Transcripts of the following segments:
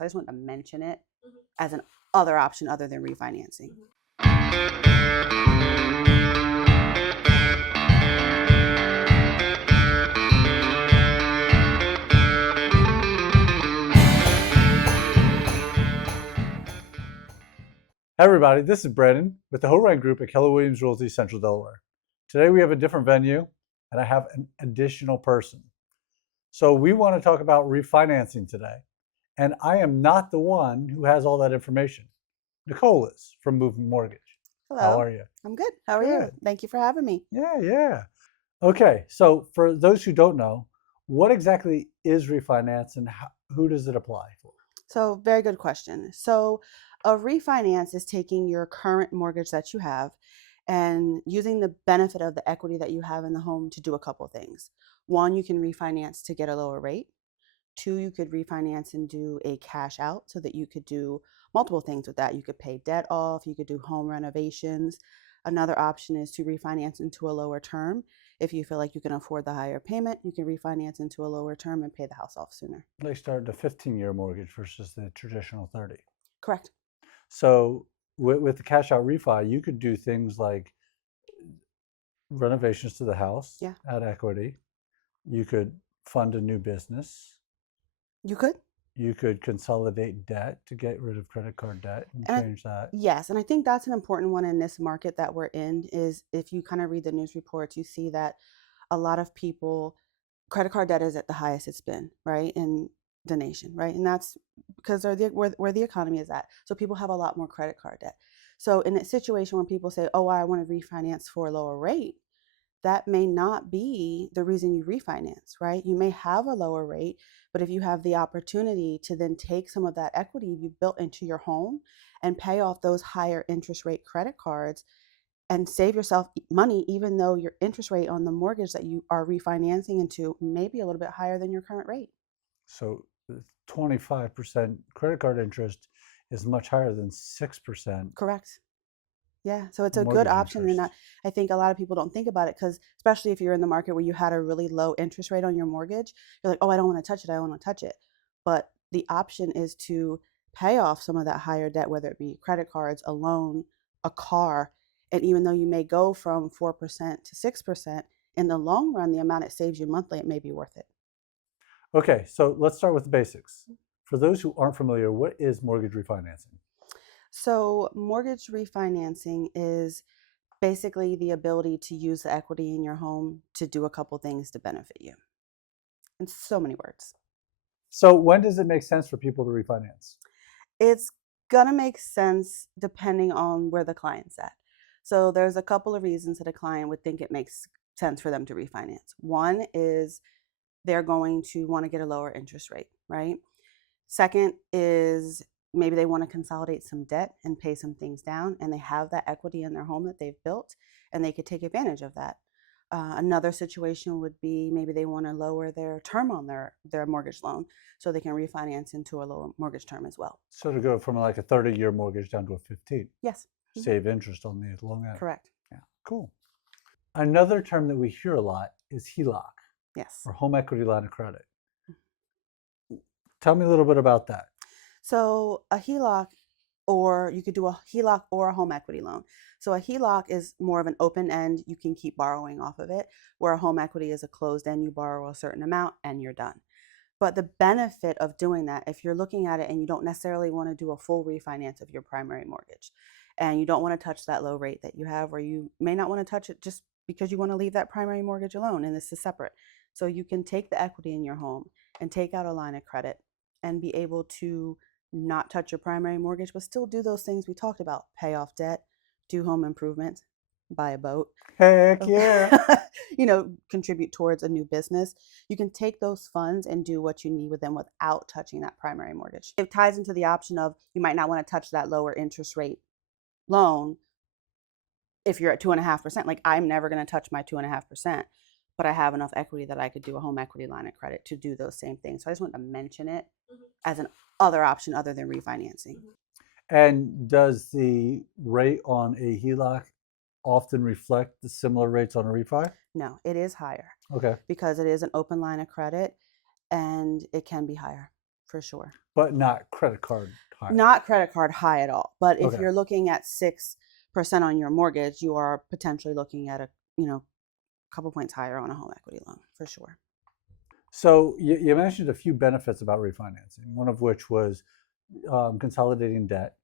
I just wanted to mention it as an other option other than refinancing. Hi everybody, this is Brandon with the Hohrein Group at Keller Williams Realty, Central Delaware. Today we have a different venue and I have an additional person. So we want to talk about refinancing today. And I am not the one who has all that information. Nicole is from Movement Mortgage. Hello. How are you? I'm good. How are you? Thank you for having me. Yeah. Okay, so for those who don't know, what exactly is refinance and who does it apply for? So, very good question. So, a refinance is taking your current mortgage that you have and using the benefit of the equity that you have in the home to do a couple of things. One, you can refinance to get a lower rate. Two, you could refinance and do a cash out so that you could do multiple things with that. You could pay debt off, you could do home renovations. Another option is to refinance into a lower term. If you feel like you can afford the higher payment, you can refinance into a lower term and pay the house off sooner. They started a 15-year mortgage versus the traditional 30. Correct. So with the cash out refi, you could do things like renovations to the house, add equity. You could fund a new business. You could. You could consolidate debt to get rid of credit card debt and change that. Yes, and I think that's an important one in this market that we're in is if you kind of read the news reports, you see that a lot of people, credit card debt is at the highest it's been, right, in the nation, right? And that's because where the economy is at. So people have a lot more credit card debt. So in a situation when people say, oh, I want to refinance for a lower rate, that may not be the reason you refinance, right? You may have a lower rate, but if you have the opportunity to then take some of that equity you built into your home and pay off those higher interest rate credit cards and save yourself money, even though your interest rate on the mortgage that you are refinancing into may be a little bit higher than your current rate. So 25% credit card interest is much higher than 6%. Correct. Yeah, so it's a good option. And I think a lot of people don't think about it because especially if you're in the market where you had a really low interest rate on your mortgage, you're like, oh, I don't want to touch it. I don't want to touch it. But the option is to pay off some of that higher debt, whether it be credit cards, a loan, a car. And even though you may go from 4% to 6%, in the long run, the amount it saves you monthly, it may be worth it. Okay, so let's start with the basics. For those who aren't familiar, what is mortgage refinancing? So mortgage refinancing is basically the ability to use the equity in your home to do a couple things to benefit you. In so many words. So when does it make sense for people to refinance? It's gonna make sense depending on where the client's at. So there's a couple of reasons that a client would think it makes sense for them to refinance. One is they're going to want to get a lower interest rate, right? Second is maybe they want to consolidate some debt and pay some things down, and they have that equity in their home that they've built, and they could take advantage of that. Another situation would be maybe they want to lower their term on their mortgage loan so they can refinance into a lower mortgage term as well. So to go from like a 30-year mortgage down to a 15? Yes. Save interest on the long end. Correct. Yeah, cool. Another term that we hear a lot is HELOC. Yes. Or home equity line of credit. Tell me a little bit about that. So a HELOC, or you could do a HELOC or a home equity loan. So a HELOC is more of an open end. You can keep borrowing off of it, where a home equity is a closed end. You borrow a certain amount and you're done. But the benefit of doing that, if you're looking at it and you don't necessarily want to do a full refinance of your primary mortgage, and you don't want to touch that low rate that you have, or you may not want to touch it just because you want to leave that primary mortgage alone, and this is separate. So you can take the equity in your home and take out a line of credit and be able to not touch your primary mortgage, but still do those things we talked about: pay off debt, do home improvements, buy a boat. Heck yeah. Contribute towards a new business. You can take those funds and do what you need with them without touching that primary mortgage. It ties into the option of you might not want to touch that lower interest rate loan if you're at 2.5%. Like, I'm never going to touch my 2.5%, but I have enough equity that I could do a home equity line of credit to do those same things. So I just wanted to mention it as an other option other than refinancing. And does the rate on a HELOC often reflect the similar rates on a refi? No, it is higher. Okay. Because it is an open line of credit and it can be higher. for sure. but not credit card high. Not credit card high at all. But if Okay. you're looking at 6% on your mortgage, you are potentially looking at a couple points higher on a home equity loan for sure. So you mentioned a few benefits about refinancing, one of which was consolidating debt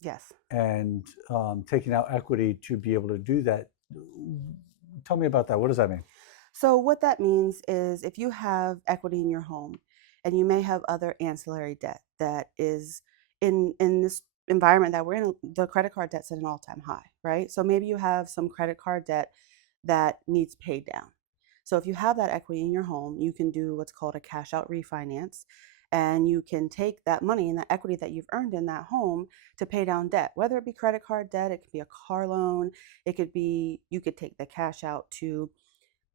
Yes. and taking out equity to be able to do that. Tell me about that. What does that mean? So what that means is if you have equity in your home and you may have other ancillary debt that is in this environment that we're in, the credit card debt's at an all-time high, right? So maybe you have some credit card debt that needs paid down. So if you have that equity in your home, you can do what's called a cash out refinance, and you can take that money and that equity that you've earned in that home to pay down debt, whether it be credit card debt, it could be a car loan, it could be you could take the cash out to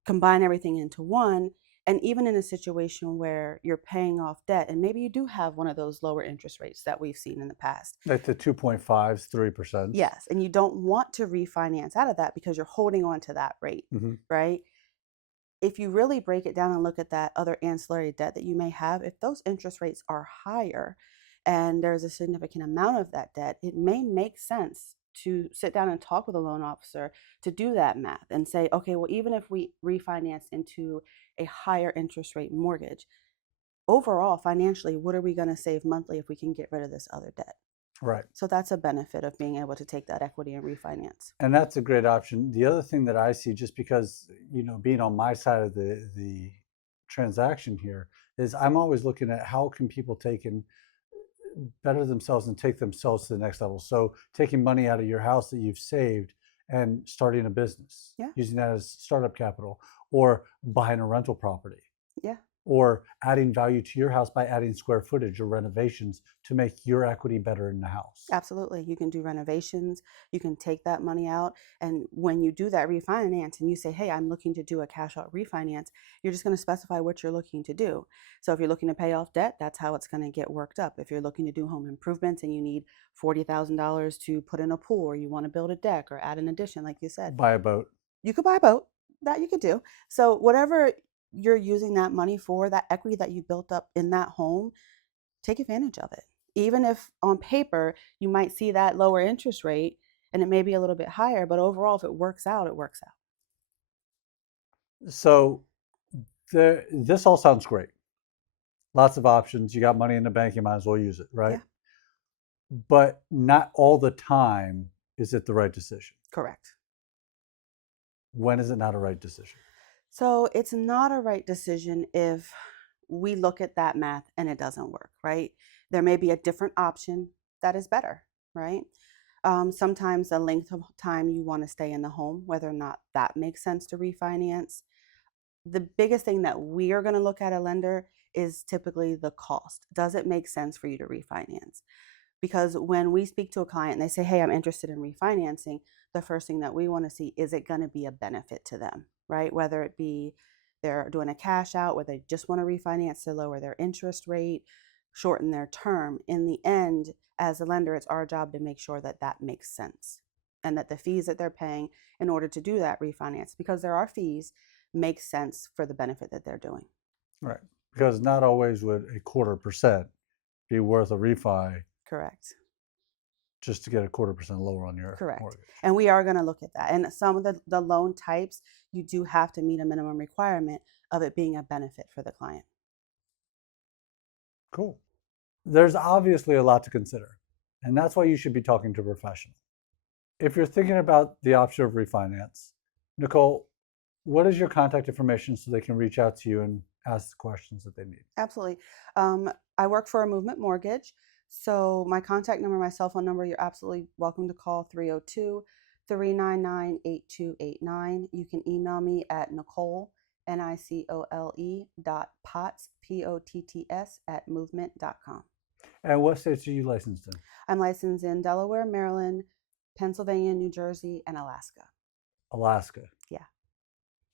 combine everything into one. And even in a situation where you're paying off debt, and maybe you do have one of those lower interest rates that we've seen in the past. Like the 2.5s, 3%. Yes. And you don't want to refinance out of that because you're holding on to that rate, Mm-hmm. right? If you really break it down and look at that other ancillary debt that you may have, if those interest rates are higher and there's a significant amount of that debt, it may make sense to sit down and talk with a loan officer to do that math and say, okay, well, even if we refinance into a higher interest rate mortgage, overall, financially, what are we going to save monthly if we can get rid of this other debt? Right. So that's a benefit of being able to take that equity and refinance. And that's a great option. The other thing that I see, just because, being on my side of the transaction here, is I'm always looking at how can people take and better themselves and take themselves to the next level. So taking money out of your house that you've saved and starting a business, Yeah. using that as startup capital, or buying a rental property, Yeah. or adding value to your house by adding square footage or renovations to make your equity better in the house. Absolutely. You can do renovations. You can take that money out. And when you do that refinance and you say, hey, I'm looking to do a cash out refinance, you're just going to specify what you're looking to do. So if you're looking to pay off debt, that's how it's going to get worked up. If you're looking to do home improvements and you need $40,000 to put in a pool, or you want to build a deck or add an addition, like you said, Buy a boat. you could buy a boat. That you could do. So whatever you're using that money for, that equity that you built up in that home, take advantage of it. Even if on paper you might see that lower interest rate and it may be a little bit higher, but overall, if it works out, it works out. So this all sounds great. Lots of options. You got money in the bank, you might as well use it, right? Yeah. But not all the time is it the right decision. Correct. When is it not a right decision? So it's not a right decision if we look at that math and it doesn't work, right? There may be a different option that is better, right? Sometimes the length of time you want to stay in the home, whether or not that makes sense to refinance. The biggest thing that we are going to look at a lender is typically the cost. Does it make sense for you to refinance? Because when we speak to a client and they say, hey, I'm interested in refinancing, the first thing that we want to see, is it going to be a benefit to them, right? Whether it be they're doing a cash out, where they just want to refinance to lower their interest rate, shorten their term. In the end, as a lender, it's our job to make sure that that makes sense and that the fees that they're paying in order to do that refinance, because there are fees, make sense for the benefit that they're doing. Right. Because not always would a 0.25% be worth a refi Correct. just to get a 0.25% lower on your Correct. mortgage. And we are going to look at that. And some of the loan types, you do have to meet a minimum requirement of it being a benefit for the client. Cool. There's obviously a lot to consider, and that's why you should be talking to a professional. If you're thinking about the option of refinance, Nicole, what is your contact information so they can reach out to you and ask the questions that they need? Absolutely. I work for a movement mortgage. So my contact number, my cell phone number, you're absolutely welcome to call 302-399-8289. You can email me at Nicole, Nicole .potts, POTTS @movement.com. And what states are you licensed in? I'm licensed in Delaware, Maryland, Pennsylvania, New Jersey, and Alaska. Alaska. Yeah.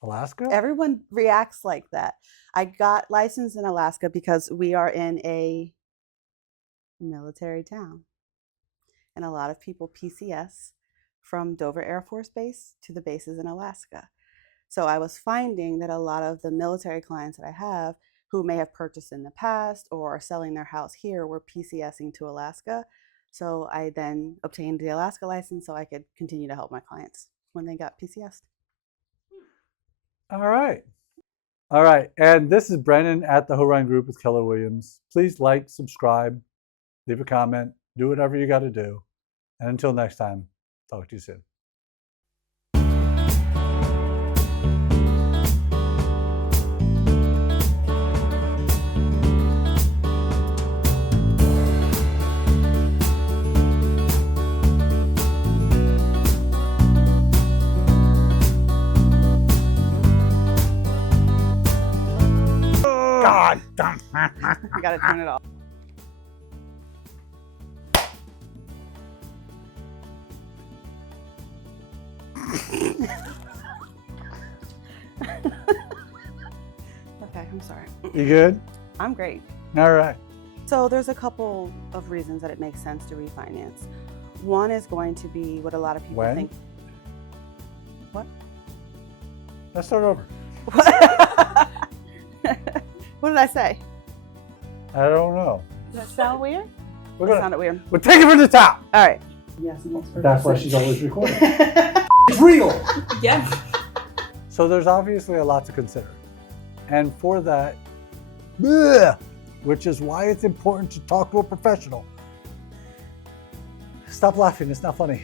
Alaska? Everyone reacts like that. I got licensed in Alaska because we are in a military town. And a lot of people PCS from Dover Air Force Base to the bases in Alaska. So I was finding that a lot of the military clients that I have who may have purchased in the past or are selling their house here were PCSing to Alaska. So I then obtained the Alaska license so I could continue to help my clients when they got PCSed. All right. All right. And this is Brennan at the Hohrein Group with Keller Williams. Please like, subscribe, leave a comment, do whatever you got to do. And until next time, talk to you soon. God damn. I gotta turn it off. Okay, I'm sorry. You good? I'm great. All right. So there's a couple of reasons that it makes sense to refinance. One is going to be what a lot of people When? think. What? Let's start over. What did I say? I don't know. Does that sound weird? We're That gonna. sounded weird. We'll take it from the top. All right. Yes, That's why she's always recording. It's real. Yeah. So there's obviously a lot to consider. And for that, bleh, which is why it's important to talk to a professional. Stop laughing, it's not funny.